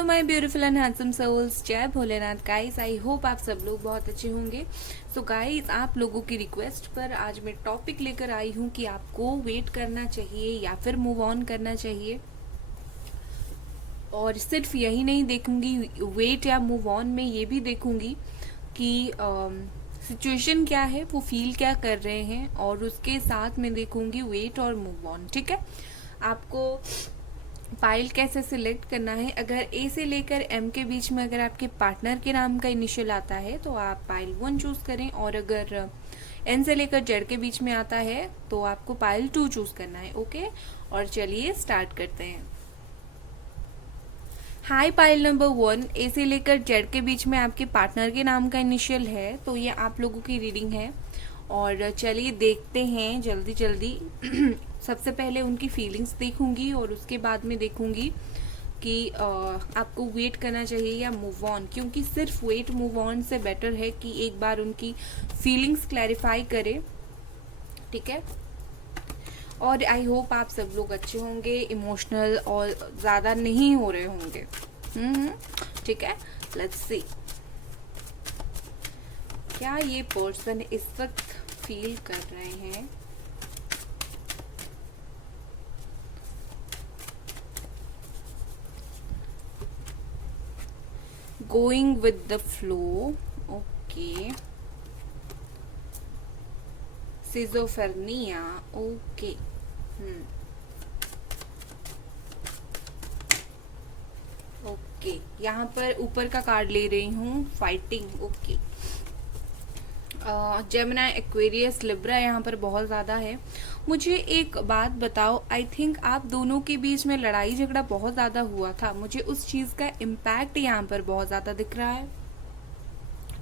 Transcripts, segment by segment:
Hello my beautiful and handsome souls, जय Bholenath guys. I hope आप सब लोग बहुत अच्छे होंगे। सो गाइस, आप लोगों की रिक्वेस्ट पर आज मैं टॉपिक लेकर आई हूँ कि आपको वेट करना चाहिए या फिर मूव ऑन करना चाहिए। और सिर्फ यही नहीं देखूंगी वेट या मूव ऑन में, ये भी देखूंगी कि सिचुएशन क्या है, वो फील क्या कर रहे हैं, और उसके साथ मैं देखूंगी वेट और मूव ऑन। ठीक है, आपको पाइल कैसे सिलेक्ट करना है। अगर ए से लेकर एम के बीच में अगर आपके पार्टनर के नाम का इनिशियल आता है तो आप पाइल 1 चूज करें, और अगर एन से लेकर जेड के बीच में आता है तो आपको पाइल 2 चूज करना है। ओके, और चलिए स्टार्ट करते हैं। हाई, पाइल नंबर 1, ए से लेकर जेड के बीच में आपके पार्टनर के नाम का इनिशियल है, तो ये आप लोगों की रीडिंग है। और चलिए देखते हैं जल्दी जल्दी। सबसे पहले उनकी फीलिंग्स देखूंगी और उसके बाद में देखूंगी कि आपको वेट करना चाहिए या मूव ऑन, क्योंकि सिर्फ वेट मूव ऑन से बेटर है कि एक बार उनकी फीलिंग्स क्लैरिफाई करें। ठीक है, और आई होप आप सब लोग अच्छे होंगे, इमोशनल और ज़्यादा नहीं हो रहे होंगे। ठीक है, लेट्स सी क्या ये पर्सन इस वक्त फील कर रहे हैं। Going with the flow, okay. Schizophrenia, okay. Okay, यहाँ पर ऊपर का कार्ड ले रही हूँ, fighting. Okay, Gemini, Aquarius, Libra यहाँ पर बहुत ज़्यादा है। मुझे एक बात बताओ, आई थिंक आप दोनों के बीच में लड़ाई झगड़ा बहुत ज़्यादा हुआ था। मुझे उस चीज़ का इम्पैक्ट यहाँ पर बहुत ज़्यादा दिख रहा है।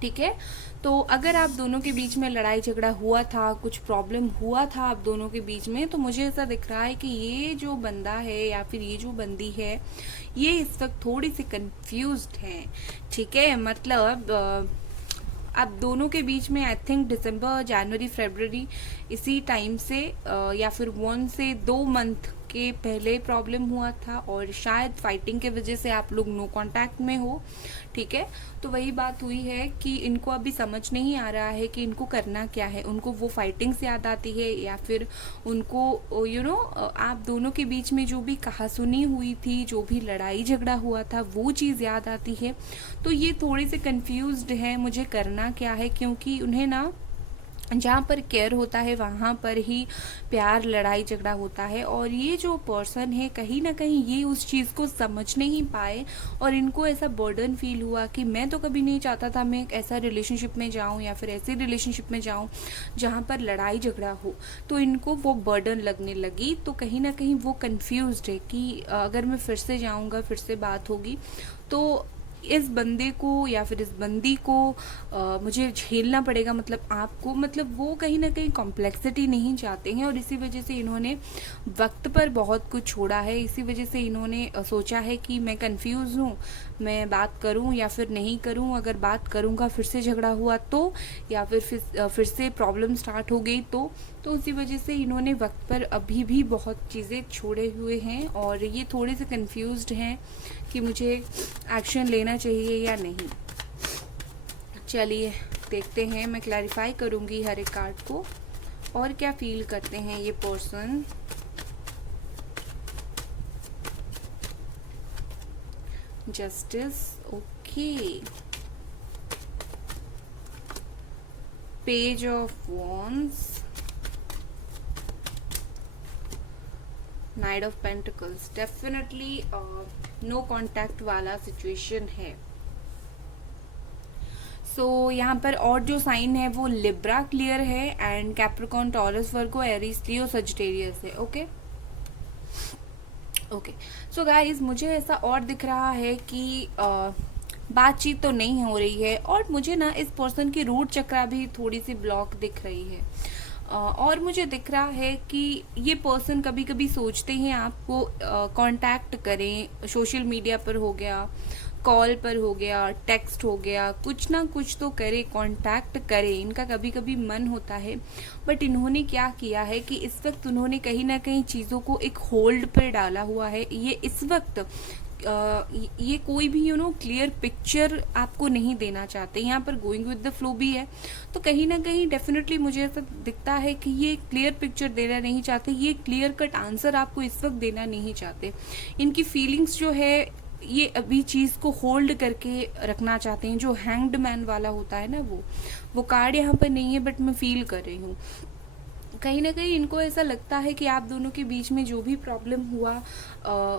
ठीक है, तो अगर आप दोनों के बीच में लड़ाई झगड़ा हुआ था, कुछ प्रॉब्लम हुआ था आप दोनों के बीच में, तो मुझे ऐसा दिख रहा है कि ये जो बंदा है या फिर ये जो बंदी है, ये इस वक्त थोड़ी सी कंफ्यूज्ड है। ठीक है, मतलब आप दोनों के बीच में आई थिंक दिसंबर, जनवरी, फरवरी इसी टाइम से या फिर 1 से 2 मंथ के पहले प्रॉब्लम हुआ था, और शायद फाइटिंग के वजह से आप लोग नो कांटेक्ट में हो। ठीक है, तो वही बात हुई है कि इनको अभी समझ नहीं आ रहा है कि इनको करना क्या है। उनको वो फाइटिंग्स याद आती है, या फिर उनको आप दोनों के बीच में जो भी कहासुनी हुई थी, जो भी लड़ाई झगड़ा हुआ था, वो चीज़ याद आती है। तो ये थोड़े से कंफ्यूज्ड है, मुझे करना क्या है, क्योंकि उन्हें ना जहाँ पर केयर होता है वहाँ पर ही प्यार, लड़ाई झगड़ा होता है। और ये जो पर्सन है, कहीं ना कहीं ये उस चीज़ को समझ नहीं पाए, और इनको ऐसा बर्डन फील हुआ कि मैं तो कभी नहीं चाहता था मैं एक ऐसा रिलेशनशिप में जाऊँ या फिर ऐसे रिलेशनशिप में जाऊँ जहाँ पर लड़ाई झगड़ा हो। तो इनको वो बर्डन लगने लगी, तो कहीं ना कहीं वो कंफ्यूज्ड है कि अगर मैं फिर से जाऊँगा, फिर से बात होगी, तो इस बंदे को या फिर इस बंदी को मुझे झेलना पड़ेगा। मतलब आपको, मतलब वो कहीं ना कहीं कॉम्प्लेक्सिटी नहीं चाहते हैं, और इसी वजह से इन्होंने वक्त पर बहुत कुछ छोड़ा है। इसी वजह से इन्होंने सोचा है कि मैं कंफ्यूज हूँ, मैं बात करूँ या फिर नहीं करूँ। अगर बात करूँगा फिर से झगड़ा हुआ तो, या फिर से प्रॉब्लम स्टार्ट हो गई तो उसी वजह से इन्होंने वक्त पर अभी भी बहुत चीज़ें छोड़े हुए हैं, और ये थोड़े से कंफ्यूज्ड हैं कि मुझे एक्शन लेना चाहिए या नहीं। चलिए देखते हैं, मैं क्लैरिफाई करूँगी हर एक कार्ड को, और क्या फील करते हैं ये person. Justice, okay. Page of wands, knight of pentacles. Definitely no contact वाला सिचुएशन है। सो यहाँ पर और जो साइन है वो लिब्रा क्लियर है, and Capricorn, Taurus, Virgo, Aries, Leo, Sagittarius है। ओके ओके, सो गाइज, मुझे ऐसा और दिख रहा है कि बातचीत तो नहीं हो रही है, और मुझे ना इस पर्सन की रूट चक्रा भी थोड़ी सी ब्लॉक दिख रही है। और मुझे दिख रहा है कि ये पर्सन कभी कभी सोचते हैं आपको कांटेक्ट करें, सोशल मीडिया पर हो गया, कॉल पर हो गया, टेक्स्ट हो गया, कुछ ना कुछ तो करे, कांटेक्ट करे, इनका कभी कभी मन होता है। बट इन्होंने क्या किया है कि इस वक्त उन्होंने कहीं ना कहीं चीज़ों को एक होल्ड पर डाला हुआ है। ये इस वक्त ये कोई भी क्लियर पिक्चर आपको नहीं देना चाहते, यहाँ पर गोइंग विद द फ्लो भी है। तो कहीं ना कहीं डेफिनेटली मुझे ऐसा दिखता है कि ये क्लियर पिक्चर देना नहीं चाहते, ये क्लियर कट आंसर आपको इस वक्त देना नहीं चाहते। इनकी फीलिंग्स जो है ये अभी चीज़ को होल्ड करके रखना चाहते हैं। जो हैंग्ड मैन वाला होता है ना, वो कार्ड यहाँ पर नहीं है, बट मैं फील कर रही हूँ कहीं ना कहीं इनको ऐसा लगता है कि आप दोनों के बीच में जो भी प्रॉब्लम हुआ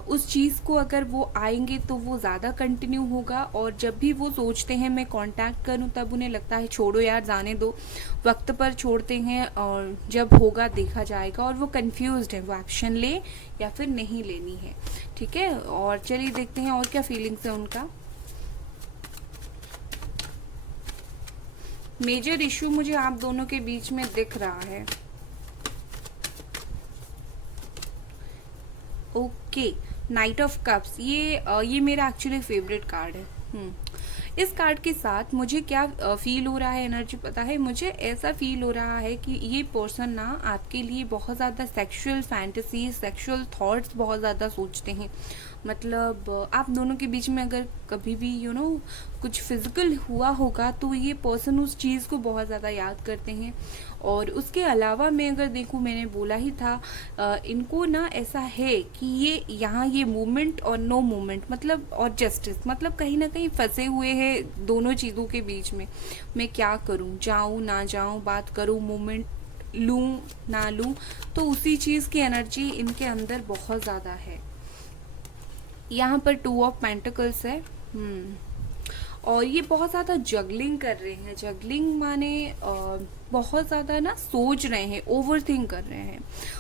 उस चीज़ को अगर वो आएंगे तो वो ज़्यादा कंटिन्यू होगा, और जब भी वो सोचते हैं मैं कांटेक्ट करूं तब उन्हें लगता है छोड़ो यार, जाने दो, वक्त पर छोड़ते हैं, और जब होगा देखा जाएगा। और वो कंफ्यूज्ड है, वो एक्शन ले या फिर नहीं लेनी है। ठीक है, और चलिए देखते हैं और क्या फीलिंग्स है उनका। मेजर इशू मुझे आप दोनों के बीच में दिख रहा है। ओके, नाइट ऑफ कप्स, ये मेरा एक्चुअली फेवरेट कार्ड है। इस कार्ड के साथ मुझे क्या फील हो रहा है, एनर्जी पता है, मुझे ऐसा फील हो रहा है कि ये पर्सन ना आपके लिए बहुत ज़्यादा सेक्सुअल फैंटेसी, सेक्सुअल थॉट्स बहुत ज़्यादा सोचते हैं। मतलब आप दोनों के बीच में अगर कभी भी कुछ फिजिकल हुआ होगा तो ये पर्सन उस चीज़ को बहुत ज़्यादा याद करते हैं। और उसके अलावा मैं अगर देखूँ, मैंने बोला ही था इनको ना ऐसा है कि ये यहाँ ये मूवमेंट और नो मूवमेंट, मतलब और जस्टिस, मतलब कहीं ना कहीं फंसे हुए हैं दोनों चीज़ों के बीच में। मैं क्या करूँ, जाऊँ ना जाऊँ, बात करूँ, मूवमेंट लूँ ना लूँ, तो उसी चीज़ की एनर्जी इनके अंदर बहुत ज़्यादा है। यहाँ पर 2 ऑफ पेंटिकल्स है। और ये बहुत ज़्यादा जगलिंग कर रहे हैं। जगलिंग माने बहुत ज़्यादा ना सोच रहे हैं, ओवर थिंक कर रहे हैं।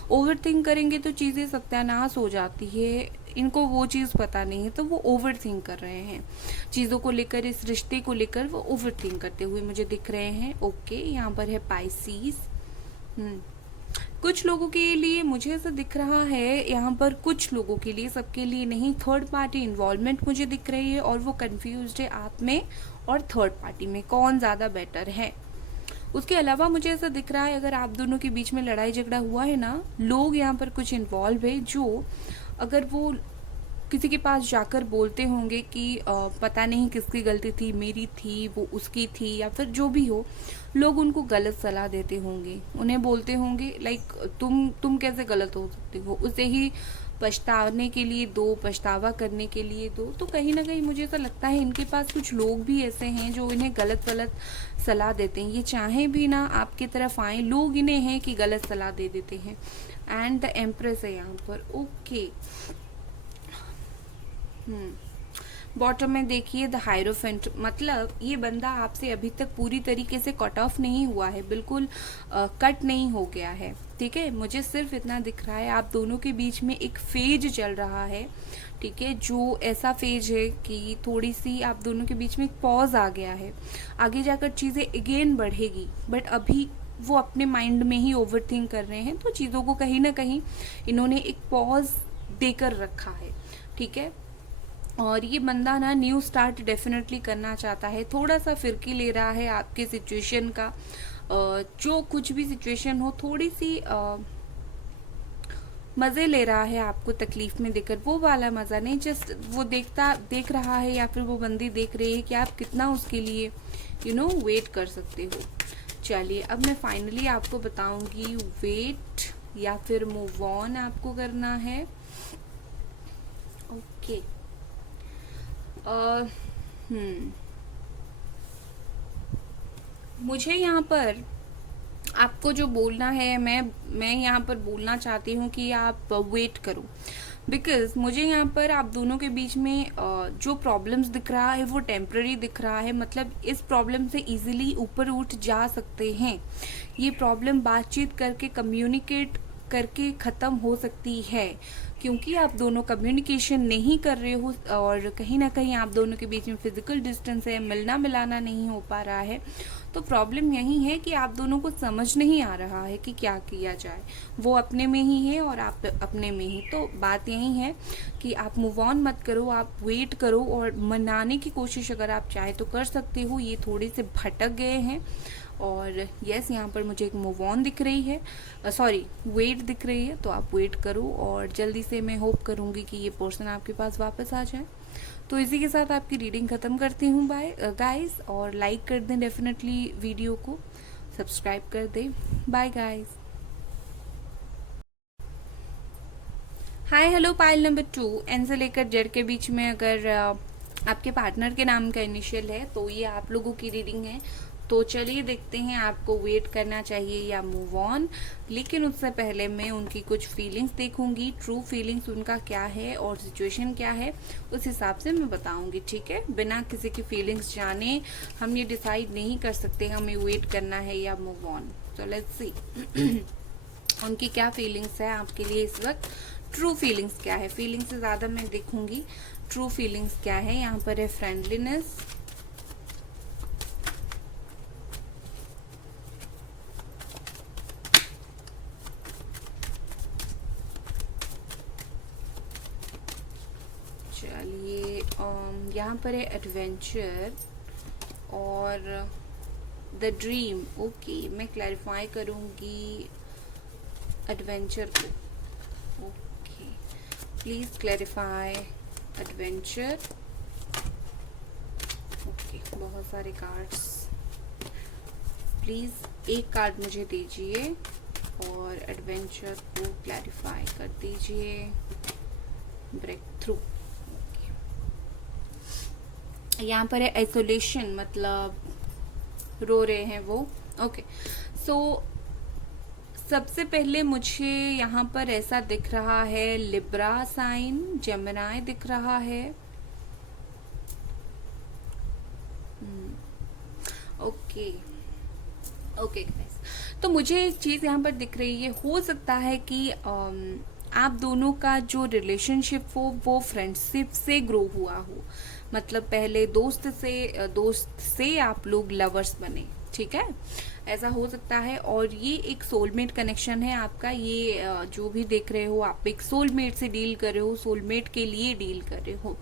ओवर थिंक करेंगे तो चीज़ें सत्यानाश हो जाती है, इनको वो चीज़ पता नहीं है, तो वो ओवर थिंक कर रहे हैं चीज़ों को लेकर, इस रिश्ते को लेकर वो ओवर थिंक करते हुए मुझे दिख रहे हैं। ओके, यहाँ पर है पाइसीज। कुछ लोगों के लिए मुझे ऐसा दिख रहा है, यहाँ पर कुछ लोगों के लिए, सबके लिए नहीं, थर्ड पार्टी इन्वॉल्वमेंट मुझे दिख रही है, और वो कंफ्यूज्ड है आप में और थर्ड पार्टी में कौन ज़्यादा बेटर है। उसके अलावा मुझे ऐसा दिख रहा है अगर आप दोनों के बीच में लड़ाई झगड़ा हुआ है ना, लोग यहाँ पर कुछ इन्वॉल्व है जो अगर वो किसी के पास जाकर बोलते होंगे कि पता नहीं किसकी गलती थी, मेरी थी, वो उसकी थी, या फिर जो भी हो, लोग उनको गलत सलाह देते होंगे, उन्हें बोलते होंगे लाइक तुम कैसे गलत हो सकते हो, उसे ही पछताने के लिए दो, पछतावा करने के लिए दो। तो कहीं ना कहीं मुझे ऐसा लगता है इनके पास कुछ लोग भी ऐसे हैं जो इन्हें गलत गलत सलाह देते हैं। ये चाहे भी ना आपकी तरफ आए, लोग इन्हें हैं कि गलत सलाह दे देते हैं। एंड द एम्प्रेस है यहाँ पर। ओके, बॉटम में देखिए द हायरोफेंट, मतलब ये बंदा आपसे अभी तक पूरी तरीके से कट ऑफ नहीं हुआ है, बिल्कुल कट नहीं हो गया है। ठीक है, मुझे सिर्फ इतना दिख रहा है आप दोनों के बीच में एक फेज चल रहा है। ठीक है, जो ऐसा फेज है कि थोड़ी सी आप दोनों के बीच में एक पॉज आ गया है, आगे जाकर चीज़ें अगेन बढ़ेगी, बट अभी वो अपने माइंड में ही ओवर थिंक कर रहे हैं, तो चीज़ों को कहीं ना कहीं इन्होंने एक पॉज देकर रखा है। ठीक है, और ये बंदा ना न्यू स्टार्ट डेफिनेटली करना चाहता है, थोड़ा सा फिरकी ले रहा है आपके सिचुएशन का, जो कुछ भी सिचुएशन हो, थोड़ी सी मज़े ले रहा है आपको तकलीफ में देकर, वो वाला मज़ा नहीं, जस्ट वो देख रहा है, या फिर वो बंदी देख रही है कि आप कितना उसके लिए वेट कर सकते हो। चलिए, अब मैं फाइनली आपको बताऊंगी वेट या फिर मूव ऑन आपको करना है। ओके, मुझे यहाँ पर आपको जो बोलना है, मैं यहाँ पर बोलना चाहती हूँ कि आप वेट करो, बिकॉज मुझे यहाँ पर आप दोनों के बीच में जो प्रॉब्लम्स दिख रहा है वो टेम्पररी दिख रहा है। मतलब इस प्रॉब्लम से इजीली ऊपर उठ जा सकते हैं। ये प्रॉब्लम बातचीत करके, कम्युनिकेट करके ख़त्म हो सकती है, क्योंकि आप दोनों कम्युनिकेशन नहीं कर रहे हो, और कहीं ना कहीं आप दोनों के बीच में फिजिकल डिस्टेंस है, मिलना मिलाना नहीं हो पा रहा है। तो प्रॉब्लम यही है कि आप दोनों को समझ नहीं आ रहा है कि क्या किया जाए। वो अपने में ही है और आप अपने में ही। तो बात यही है कि आप मूव ऑन मत करो, आप वेट करो, और मनाने की कोशिश अगर आप चाहे तो कर सकते हो। ये थोड़े से भटक गए हैं, और यस, यहाँ पर मुझे एक मूव ऑन दिख रही है, सॉरी वेट दिख रही है। तो आप वेट करो, और जल्दी से मैं होप करूँगी कि ये पर्सन आपके पास वापस आ जाए। तो इसी के साथ आपकी रीडिंग ख़त्म करती हूँ बाय गाइस, और लाइक कर दें डेफिनेटली वीडियो को, सब्सक्राइब कर दें। Bye guys. Hi hello pile number 2, N से लेकर जेड के बीच में अगर आपके पार्टनर के नाम का इनिशियल है तो ये आप लोगों की रीडिंग है। तो चलिए देखते हैं आपको वेट करना चाहिए या मूव ऑन। लेकिन उससे पहले मैं उनकी कुछ फीलिंग्स देखूंगी, ट्रू फीलिंग्स उनका क्या है और सिचुएशन क्या है, उस हिसाब से मैं बताऊंगी, ठीक है। बिना किसी की फीलिंग्स जाने हम ये डिसाइड नहीं कर सकते हमें वेट करना है या मूव ऑन। तो लेट्स सी उनकी क्या फीलिंग्स है आपके लिए इस वक्त, ट्रू फीलिंग्स क्या है। फीलिंग्स से ज़्यादा मैं देखूंगी ट्रू फीलिंग्स क्या है। यहाँ पर है फ्रेंडलीनेस, चलिए यहाँ पर है एडवेंचर और द ड्रीम। ओके, मैं क्लैरिफाई करूँगी एडवेंचर को। Okay, please clarify adventure. Okay, बहुत सारे कार्ड्स, प्लीज एक कार्ड मुझे दीजिए और एडवेंचर को क्लैरिफाई कर दीजिए। Breakthrough. यहाँ पर है आइसोलेशन, मतलब रो रहे हैं वो। ओके, सो सबसे पहले मुझे यहाँ पर ऐसा दिख रहा है लिब्रा साइन, जेमिनाई दिख रहा है। ओके ओके गाइस, तो मुझे एक चीज यहाँ पर दिख रही है, हो सकता है कि आप दोनों का जो रिलेशनशिप हो वो फ्रेंडशिप से ग्रो हुआ हो, मतलब पहले दोस्त से आप लोग लवर्स बने, ठीक है, ऐसा हो सकता है। और ये एक सोलमेट कनेक्शन है आपका। ये जो भी देख रहे हो आप एक सोलमेट से डील कर रहे हो, सोलमेट के लिए डील कर रहे हो।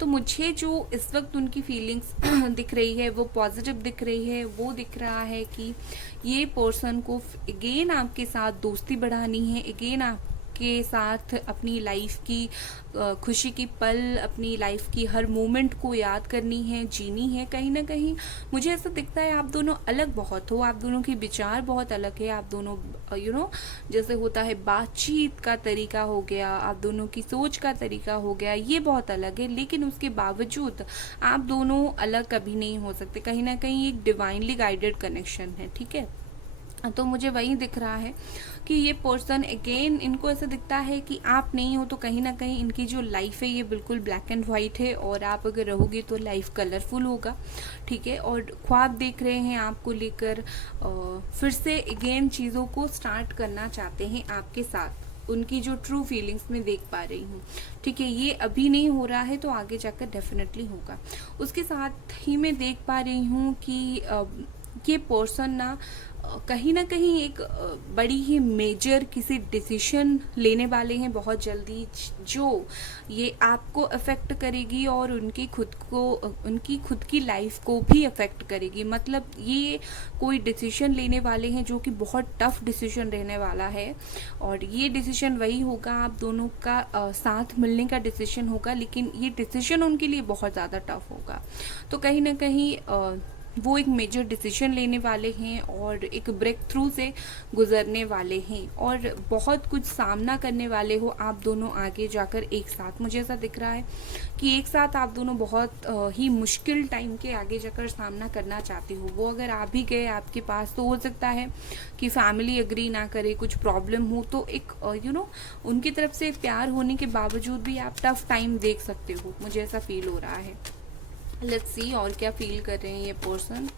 तो मुझे जो इस वक्त उनकी फीलिंग्स दिख रही है वो पॉजिटिव दिख रही है। वो दिख रहा है कि ये पर्सन को अगेन आपके साथ दोस्ती बढ़ानी है, अगेन आपके साथ अपनी लाइफ की खुशी की पल, अपनी लाइफ की हर मोमेंट को याद करनी है, जीनी है। कहीं ना कहीं मुझे ऐसा दिखता है आप दोनों अलग बहुत हो, आप दोनों के विचार बहुत अलग है, आप दोनों जैसे होता है बातचीत का तरीका हो गया, आप दोनों की सोच का तरीका हो गया, ये बहुत अलग है। लेकिन उसके बावजूद आप दोनों अलग कभी नहीं हो सकते, कहीं ना कहीं एक डिवाइनली गाइडेड कनेक्शन है, ठीक है। तो मुझे वही दिख रहा है कि ये पर्सन अगेन, इनको ऐसा दिखता है कि आप नहीं हो तो कहीं ना कहीं इनकी जो लाइफ है ये बिल्कुल ब्लैक एंड वाइट है, और आप अगर रहोगे तो लाइफ कलरफुल होगा, ठीक है। और ख्वाब देख रहे हैं आपको लेकर, फिर से अगेन चीज़ों को स्टार्ट करना चाहते हैं आपके साथ। उनकी जो ट्रू फीलिंग्स में देख पा रही हूँ, ठीक है। ये अभी नहीं हो रहा है तो आगे जाकर डेफिनेटली होगा। उसके साथ ही मैं देख पा रही हूँ कि ये पर्सन कहीं ना कहीं एक बड़ी ही मेजर किसी डिसीजन लेने वाले हैं बहुत जल्दी, जो ये आपको अफेक्ट करेगी और उनकी खुद की लाइफ को भी अफेक्ट करेगी। मतलब ये कोई डिसीजन लेने वाले हैं जो कि बहुत टफ डिसीजन रहने वाला है, और ये डिसीजन वही होगा, आप दोनों का साथ मिलने का डिसीजन होगा, लेकिन ये डिसीजन उनके लिए बहुत ज़्यादा टफ होगा। तो कहीं ना कहीं वो एक मेजर डिसीजन लेने वाले हैं और एक ब्रेक थ्रू से गुजरने वाले हैं, और बहुत कुछ सामना करने वाले हो आप दोनों आगे जाकर एक साथ। मुझे ऐसा दिख रहा है कि एक साथ आप दोनों बहुत ही मुश्किल टाइम के आगे जाकर सामना करना चाहते हो। वो अगर आ भी गए आपके पास तो हो सकता है कि फैमिली एग्री ना करे, कुछ प्रॉब्लम हो, तो एक उनकी तरफ से प्यार होने के बावजूद भी आप टफ टाइम देख सकते हो, मुझे ऐसा फील हो रहा है। लेट्स सी और क्या फील कर रहे हैं ये पर्सन।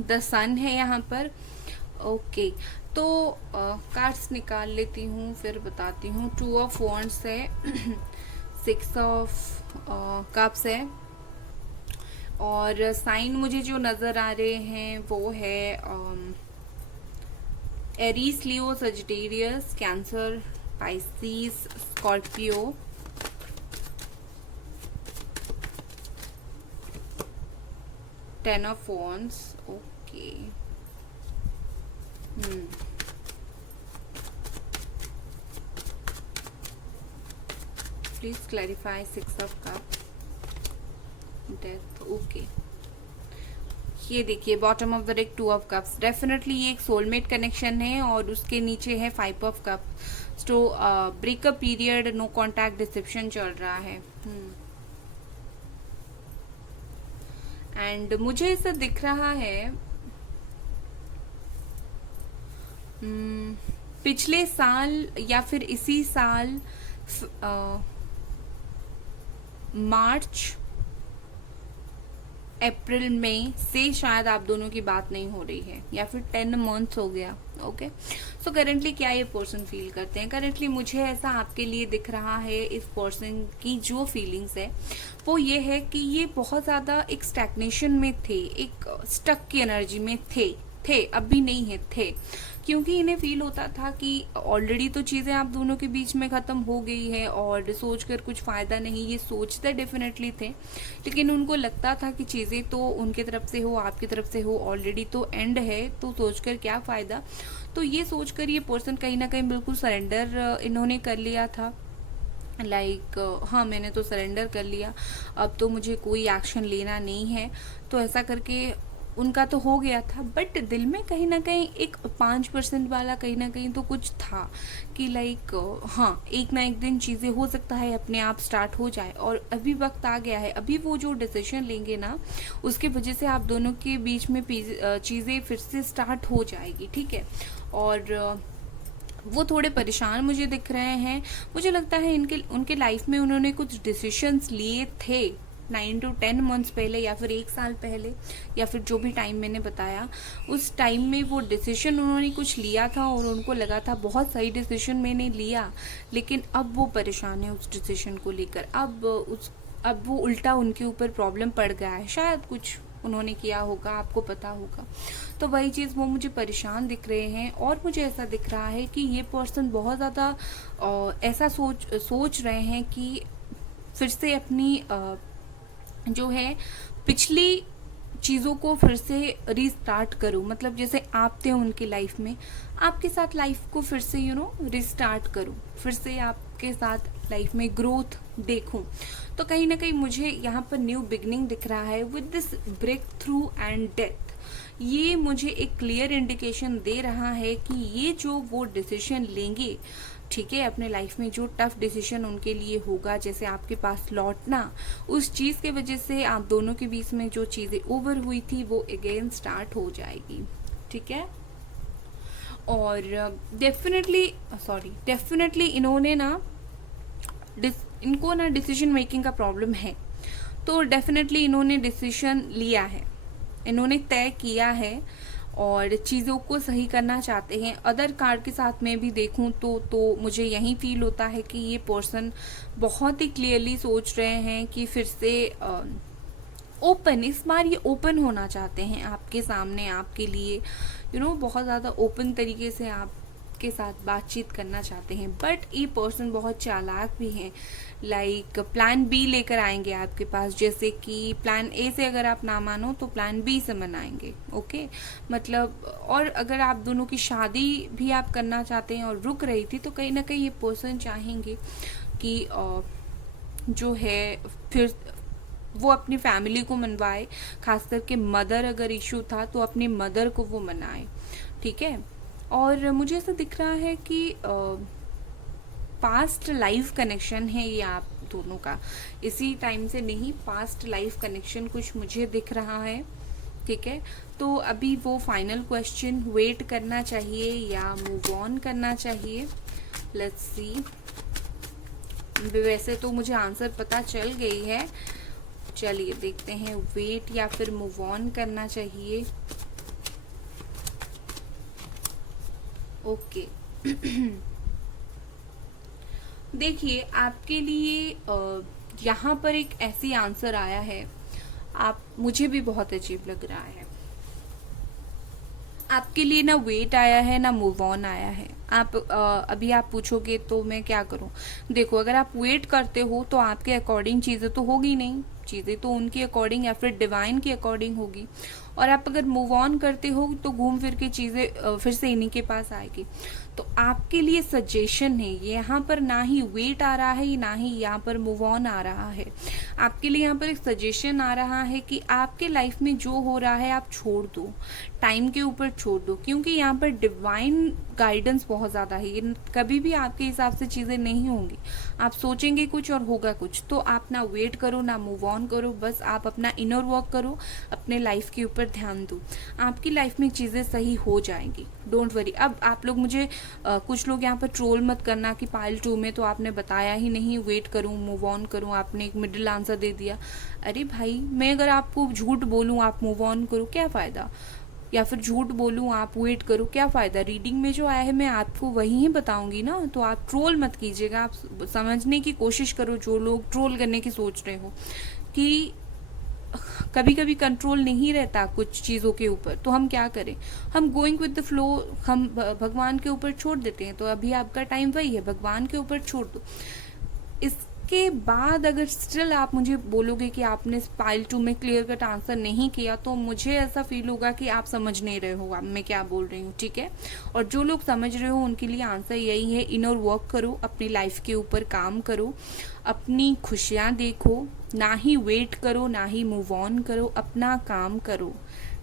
द सन है यहाँ पर। ओके, तो कार्ड्स निकाल लेती हूँ फिर बताती हूँ। 2 ऑफ वॉन्ड्स है, 6 ऑफ कप्स है, और साइन मुझे जो नजर आ रहे हैं वो है Aries, Leo, Sagittarius, cancer, Pisces, Scorpio. Ten of wands. Okay, please clarify 6 of cup, death, okay. ये देखिए bottom of the deck 2 of cups, definitely ये एक सोलमेट कनेक्शन है और उसके नीचे है 5 ऑफ कप। तो breakup period, no contact, deception चल रहा है। एंड मुझे ऐसा दिख रहा है पिछले साल या फिर इसी साल मार्च अप्रैल मई से शायद आप दोनों की बात नहीं हो रही है, या फिर 10 मंथ्स हो गया। ओके, सो करेंटली क्या ये पर्सन फील करते हैं? करेंटली मुझे ऐसा आपके लिए दिख रहा है, इस पर्सन की जो फीलिंग्स है वो ये है कि ये बहुत ज़्यादा एक स्टैग्नेशन में थे, एक स्टक की एनर्जी में थे, अभी नहीं है, थे, क्योंकि इन्हें फील होता था कि ऑलरेडी तो चीज़ें आप दोनों के बीच में ख़त्म हो गई है और सोचकर कुछ फ़ायदा नहीं। ये सोचते डेफिनेटली थे, लेकिन उनको लगता था कि चीज़ें तो उनके तरफ से हो, आपकी तरफ से हो, ऑलरेडी तो एंड है, तो सोचकर क्या फ़ायदा। तो ये सोचकर ये पर्सन कहीं ना कहीं बिल्कुल सरेंडर इन्होंने कर लिया था। हाँ, मैंने तो सरेंडर कर लिया, अब तो मुझे कोई एक्शन लेना नहीं है, तो ऐसा करके उनका तो हो गया था। बट दिल में कहीं ना कहीं एक 5% वाला कहीं ना कहीं तो कुछ था कि हाँ, एक ना एक दिन चीज़ें हो सकता है अपने आप स्टार्ट हो जाए, और अभी वक्त आ गया है। अभी वो जो डिसीजन लेंगे ना, उसके वजह से आप दोनों के बीच में चीज़ें फिर से स्टार्ट हो जाएगी, ठीक है। और वो थोड़े परेशान मुझे दिख रहे हैं। मुझे लगता है उनके लाइफ में उन्होंने कुछ डिसीजंस लिए थे 9 to 10 मंथ्स पहले, या फिर 1 साल पहले, या फिर जो भी टाइम मैंने बताया, उस टाइम में वो डिसीजन उन्होंने कुछ लिया था और उनको लगा था बहुत सही डिसीजन मैंने लिया, लेकिन अब वो परेशान है उस डिसीजन को लेकर। अब वो उल्टा उनके ऊपर प्रॉब्लम पड़ गया है, शायद कुछ उन्होंने किया होगा, आपको पता होगा। तो वही चीज़ वो मुझे परेशान दिख रहे हैं, और मुझे ऐसा दिख रहा है कि ये पर्सन बहुत ज़्यादा ऐसा सोच रहे हैं कि फिर से अपनी जो है पिछली चीज़ों को फिर से रिस्टार्ट करूँ। मतलब जैसे आप थे उनकी लाइफ में, आपके साथ लाइफ को फिर से रिस्टार्ट करूँ, फिर से आपके साथ लाइफ में ग्रोथ देखूं। तो कहीं ना कहीं मुझे यहाँ पर न्यू बिगनिंग दिख रहा है with this breakthrough and death. ये मुझे एक क्लियर इंडिकेशन दे रहा है कि ये जो वो डिसीजन लेंगे, ठीक है, अपने लाइफ में जो टफ डिसीजन उनके लिए होगा, जैसे आपके पास लौटना, उस चीज़ के वजह से आप दोनों के बीच में जो चीज़ें ओवर हुई थी वो अगेन स्टार्ट हो जाएगी, ठीक है। और डेफिनेटली इनको ना डिसीजन मेकिंग का प्रॉब्लम है, तो डेफिनेटली इन्होंने डिसीजन लिया है, इन्होंने तय किया है और चीज़ों को सही करना चाहते हैं। अदर कार्ड के साथ में भी देखूं तो मुझे यही फील होता है कि ये पर्सन बहुत ही क्लियरली सोच रहे हैं कि फिर से इस बार ये ओपन होना चाहते हैं आपके सामने, आपके लिए बहुत ज़्यादा ओपन तरीके से आपके साथ बातचीत करना चाहते हैं। बट ये पर्सन बहुत चालाक भी हैं, प्लान बी लेकर आएंगे आपके पास, जैसे कि प्लान ए से अगर आप ना मानो तो प्लान बी से मनाएंगे, ओके। मतलब, और अगर आप दोनों की शादी भी आप करना चाहते हैं और रुक रही थी, तो कहीं ना कहीं ये पर्सन चाहेंगे कि जो है फिर वो अपनी फैमिली को मनवाए, खास करके मदर अगर इशू था तो अपनी मदर को वो मनाए, ठीक है। और मुझे ऐसा दिख रहा है कि पास्ट लाइफ कनेक्शन है ये आप दोनों का, इसी टाइम से नहीं, पास्ट लाइफ कनेक्शन कुछ मुझे दिख रहा है, ठीक है। तो अभी वो फाइनल क्वेश्चन, वेट करना चाहिए या मूव ऑन करना चाहिए, लेट्स सी। वैसे तो मुझे आंसर पता चल गई है, चलिए देखते हैं, वेट या फिर मूव ऑन करना चाहिए। ओके देखिए, आपके लिए यहाँ पर एक ऐसी आंसर आया है, मुझे भी बहुत अजीब लग रहा है। आपके लिए ना वेट आया है ना मूव ऑन आया है। अभी आप पूछोगे तो मैं क्या करूं? देखो, अगर आप वेट करते हो तो आपके अकॉर्डिंग चीज़ें तो होगी नहीं, चीज़ें तो उनके अकॉर्डिंग या फिर डिवाइन के अकॉर्डिंग होगी। और आप अगर मूव ऑन करते हो तो घूम फिर के चीज़ें फिर से इन्हीं के पास आएगी। तो आपके लिए सजेशन है, ये यहाँ पर ना ही वेट आ रहा है ना ही यहाँ पर मूव ऑन आ रहा है। आपके लिए यहाँ पर एक सजेशन आ रहा है कि आपके लाइफ में जो हो रहा है आप छोड़ दो, टाइम के ऊपर छोड़ दो, क्योंकि यहाँ पर डिवाइन गाइडेंस बहुत ज़्यादा है। ये कभी भी आपके हिसाब से चीज़ें नहीं होंगी, आप सोचेंगे कुछ और होगा कुछ। तो आप ना वेट करो ना मूव ऑन करो, बस आप अपना इनर वर्क करो, अपने लाइफ के ऊपर ध्यान दो, आपकी लाइफ में चीज़ें सही हो जाएंगी। Don't worry. अब आप लोग मुझे कुछ लोग यहाँ पर ट्रोल मत करना कि पाइल 2 में तो आपने बताया ही नहीं वेट करूँ मूव ऑन करूँ, आपने एक मिडिल आंसर दे दिया। अरे भाई, मैं अगर आपको झूठ बोलूँ आप मूव ऑन करो क्या फ़ायदा, या फिर झूठ बोलूँ आप वेट करो क्या फ़ायदा। रीडिंग में जो आया है मैं आपको वही ही बताऊंगी ना। तो आप ट्रोल मत कीजिएगा, आप समझने की कोशिश करो जो लोग ट्रोल करने की सोच रहे हो कि कभी कभी कंट्रोल नहीं रहता कुछ चीज़ों के ऊपर, तो हम क्या करें, हम गोइंग विद द फ्लो, हम भगवान के ऊपर छोड़ देते हैं। तो अभी आपका टाइम वही है, भगवान के ऊपर छोड़ दो। इसके बाद अगर स्टिल आप मुझे बोलोगे कि आपने पाइल 2 में क्लियर कट आंसर नहीं किया, तो मुझे ऐसा फील होगा कि आप समझ नहीं रहे हो आप मैं क्या बोल रही हूँ, ठीक है। और जो लोग समझ रहे हो उनके लिए आंसर यही है, इनर वर्क करो, अपनी लाइफ के ऊपर काम करो, अपनी खुशियाँ देखो, ना ही वेट करो ना ही मूव ऑन करो, अपना काम करो।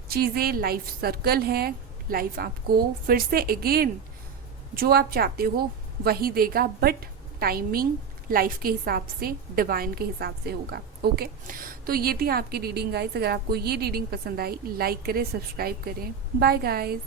चीज़ें लाइफ सर्कल है, लाइफ आपको फिर से अगेन जो आप चाहते हो वही देगा, बट टाइमिंग लाइफ के हिसाब से, डिवाइन के हिसाब से होगा। ओके, तो ये थी आपकी रीडिंग गाइस। अगर आपको ये रीडिंग पसंद आई लाइक करें, सब्सक्राइब करें। Bye guys.